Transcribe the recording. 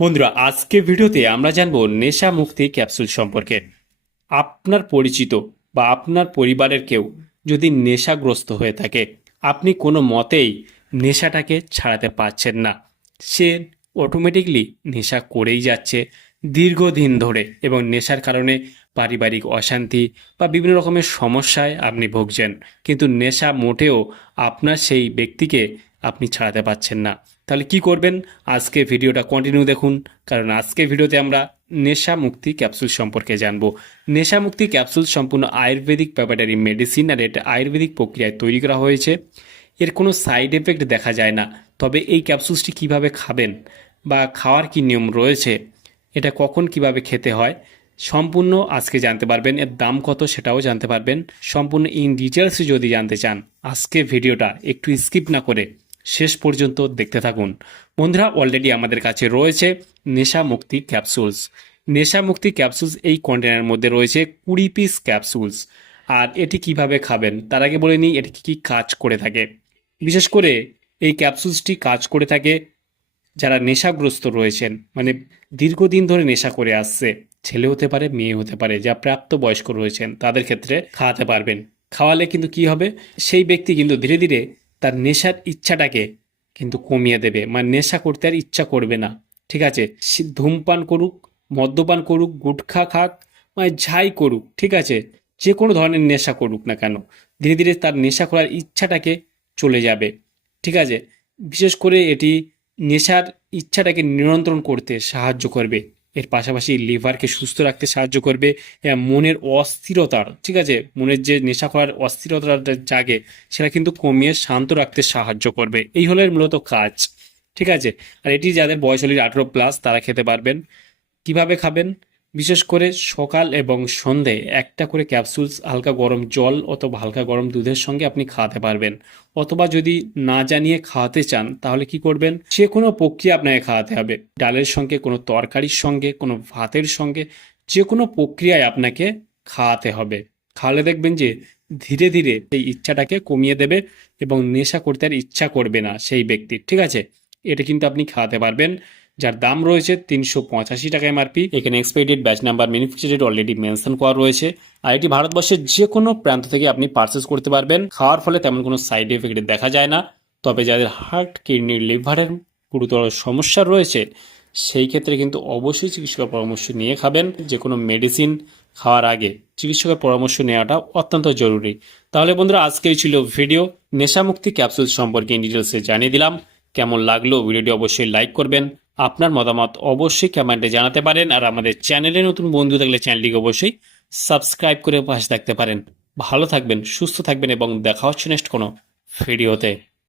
বন্ধুরা, আজকে ভিডিওতে আমরা জানবো নেশা মুক্তি ক্যাপসুল সম্পর্কে। আপনার পরিচিত বা আপনার পরিবারের কেউ যদি নেশাগ্রস্ত হয়ে থাকে, আপনি কোনো মতেই নেশাটাকে ছাড়াতে পারছেন না, সে অটোমেটিকলি নেশা করেই যাচ্ছে দীর্ঘদিন ধরে, এবং নেশার কারণে পারিবারিক অশান্তি বা বিভিন্ন রকমের সমস্যায় আপনি ভুগছেন, কিন্তু নেশা মোটেও আপনার সেই ব্যক্তিকে আপনি ছাড়াতে পারছেন না। তাহলে কি করবেন? আজকে ভিডিওটা কন্টিনিউ দেখুন, কারণ আজকে ভিডিওতে আমরা নেশা মুক্তি ক্যাপসুল সম্পর্কে জানবো। নেশা মুক্তি ক্যাপসুল সম্পূর্ণ আয়ুর্বেদিক প্যাপাটারি মেডিসিন, আর এটা আয়ুর্বেদিক প্রক্রিয়ায় তৈরি করা হয়েছে। এর কোনো সাইড এফেক্ট দেখা যায় না। তবে এই ক্যাপসুলসটি কিভাবে খাবেন বা খাওয়ার কি নিয়ম রয়েছে, এটা কখন কিভাবে খেতে হয়, সম্পূর্ণ আজকে জানতে পারবেন। এর দাম কত সেটাও জানতে পারবেন। সম্পূর্ণ ইন ডিটেলস যদি জানতে চান, আজকে ভিডিওটা একটু স্কিপ না করে শেষ পর্যন্ত দেখতে থাকুন। বন্ধুরা, অলরেডি আমাদের কাছে রয়েছে নেশা মুক্তি ক্যাপসুলস। নেশা মুক্তি ক্যাপসুলস এই কন্টেনারের মধ্যে রয়েছে 20 পিস ক্যাপসুলস। আর এটি কিভাবে খাবেন তার আগে বলে নিই এটি কী কাজ করে থাকে। বিশেষ করে এই ক্যাপসুলসটি কাজ করে থাকে যারা নেশাগ্রস্ত রয়েছেন, মানে দীর্ঘদিন ধরে নেশা করে আসছে, ছেলে হতে পারে মেয়ে হতে পারে, যা প্রাপ্ত বয়স্ক রয়েছেন তাদের ক্ষেত্রে খাওয়াতে পারবেন। খাওয়ালে কিন্তু কি হবে, সেই ব্যক্তি কিন্তু ধীরে ধীরে তার নেশার ইচ্ছাটাকে কিন্তু কমিয়ে দেবে, মানে নেশা করতে আর ইচ্ছা করবে না। ঠিক আছে, সে ধূমপান করুক, মদ্যপান করুক, গুটখা খাক, মানে যাই করুক, ঠিক আছে, যে কোনো ধরনের নেশা করুক না কেন, ধীরে ধীরে তার নেশা করার ইচ্ছাটাকে চলে যাবে। ঠিক আছে, বিশেষ করে এটি নেশার ইচ্ছাটাকে নিয়ন্ত্রণ করতে সাহায্য করবে। এর পাশাপাশি লিভারকে সুস্থ রাখতে সাহায্য করবে। মনের অস্থিরতার, ঠিক আছে, মনের যে নেশা করার অস্থিরতাটা জাগে সেটা কিন্তু কমিয়ে শান্ত রাখতে সাহায্য করবে। এই হলো এর মূলত কাজ। ঠিক আছে, আর এটি যাদের বয়স হলে 18+ তারা খেতে পারবেন। কিভাবে খাবেন? বিশেষ করে সকাল এবং সন্ধে একটা করে ক্যাপসুলস হালকা গরম জল অথবা হালকা গরম দুধের সঙ্গে আপনি খাওয়াতে পারবেন। অথবা যদি না জানিয়ে খাওয়াতে চান তাহলে কি করবেন, যে কোনো প্রক্রিয়া আপনাকে খাওয়াতে হবে। ডালের সঙ্গে, কোনো তরকারির সঙ্গে, কোনো ভাতের সঙ্গে, যে কোনো প্রক্রিয়ায় আপনাকে খাওয়াতে হবে। খাওয়ালে দেখবেন যে ধীরে ধীরে সেই ইচ্ছাটাকে কমিয়ে দেবে এবং নেশা করতে আর ইচ্ছা করবে না সেই ব্যক্তির। ঠিক আছে, এটা কিন্তু আপনি খাওয়াতে পারবেন, যার দাম রয়েছে 385 টাকা এমআরপি। এখানে expiry batch number, manufacture already mention করা রয়েছে। আর এটি ভারতবর্ষের যে কোনো প্রান্ত থেকে আপনি পারচেস করতে পারবেন। খাওয়ার ফলে তেমন কোনো সাইড এফেক্ট দেখা যায় না। তবে যাদের হার্ট, কিডনি, লিভারের গুরুতর সমস্যা রয়েছে সেই ক্ষেত্রে কিন্তু অবশ্যই চিকিৎসকের পরামর্শ নিয়ে খাবেন। যে কোনো মেডিসিন খাওয়ার আগে চিকিৎসকের পরামর্শ নেওয়াটা অত্যন্ত জরুরি। তাহলে বন্ধুরা, আজকেই ছিল ভিডিও নেশামুক্তি ক্যাপসুল সম্পর্কে ইন ডিটেলসে জানিয়ে দিলাম। কেমন লাগলো ভিডিওটি অবশ্যই লাইক করবেন, আপনার মতামত অবশ্যই কমেন্টে জানাতে পারেন, আর আমাদের চ্যানেলে নতুন বন্ধু থাকলে চ্যানেলটিকে অবশ্যই সাবস্ক্রাইব করে পাশে থাকতে পারেন। ভালো থাকবেন, সুস্থ থাকবেন, এবং দেখা হচ্ছে নেক্সট কোনো ভিডিওতে।